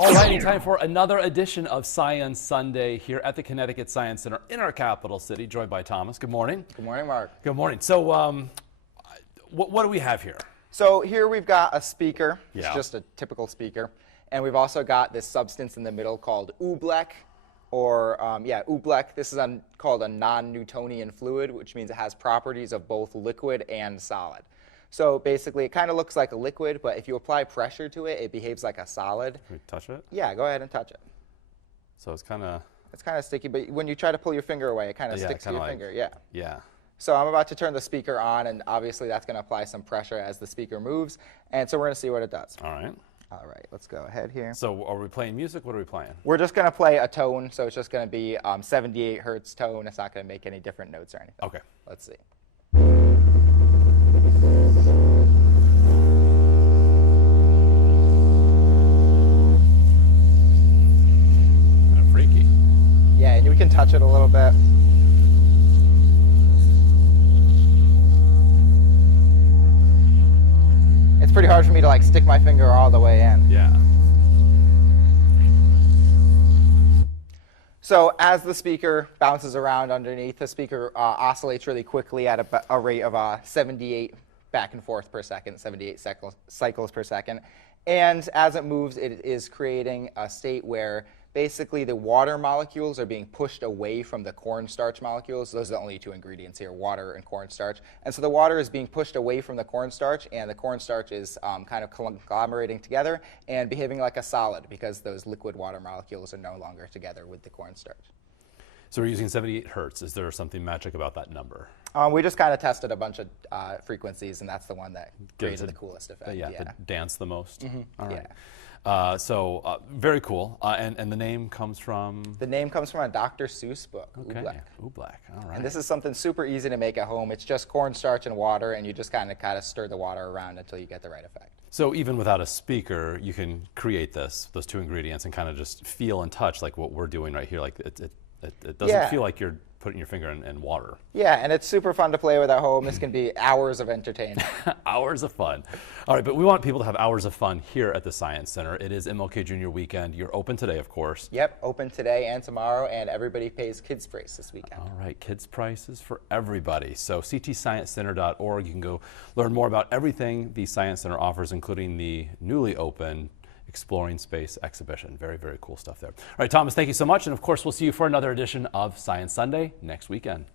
All righty, time for another edition of Science Sunday here at the Connecticut Science Center in our capital city, joined by Thomas. Good morning. Good morning, Mark. Good morning. So what do we have here? So here we've got a speaker. Yeah. It's just a typical speaker. And we've also got this substance in the middle called Oobleck, or Oobleck. This is called a non-Newtonian fluid, which means it has properties of both liquid and solid. So basically, it kind of looks like a liquid, but if you apply pressure to it, it behaves like a solid. Can we touch it? Yeah, go ahead and touch it. So it's kind of... It's kind of sticky, but when you try to pull your finger away, it kind of sticks to your finger. Yeah. Yeah. So I'm about to turn the speaker on, and obviously that's going to apply some pressure as the speaker moves. And so we're going to see what it does. All right. All right, let's go ahead here. So are we playing music? What are we playing? We're just going to play a tone, so it's just going to be 78 hertz tone. It's not going to make any different notes or anything. Okay. Let's see. Kind of freaky. Yeah, and we can touch it a little bit. It's pretty hard for me to like stick my finger all the way in. Yeah. So as the speaker bounces around underneath, the speaker oscillates really quickly at a rate of 78 back and forth per second, 78 cycles per second. And as it moves, it is creating a state where basically the water molecules are being pushed away from the cornstarch molecules. Those are the only two ingredients here, water and cornstarch. And so the water is being pushed away from the cornstarch, and the cornstarch is kind of conglomerating together and behaving like a solid because those liquid water molecules are no longer together with the cornstarch. So we're using 78 hertz. Is there something magic about that number? We just kind of tested a bunch of frequencies, and that's the one that created the coolest effect. The dance the most? Mm-hmm. All right. Yeah. Very cool. And the name comes from? The name comes from a Dr. Seuss book, Okay. Oobleck. Oobleck. All right. And this is something super easy to make at home. It's just cornstarch and water, and you just kind of stir the water around until you get the right effect. So even without a speaker, you can create those two ingredients, and kind of just feel and touch like what we're doing right here. Like it doesn't feel like you're putting your finger in water. Yeah, and it's super fun to play with at home. This can be hours of entertainment. Hours of fun. All right, but we want people to have hours of fun here at the Science Center. It is MLK Junior weekend. You're open today, of course. Yep, open today and tomorrow, and everybody pays kids' price this weekend. All right, kids' prices for everybody. So ctsciencecenter.org, you can go learn more about everything the Science Center offers, including the newly open Exploring Space exhibition. Very, very cool stuff there. All right, Thomas, thank you so much. And of course, we'll see you for another edition of Science Sunday next weekend.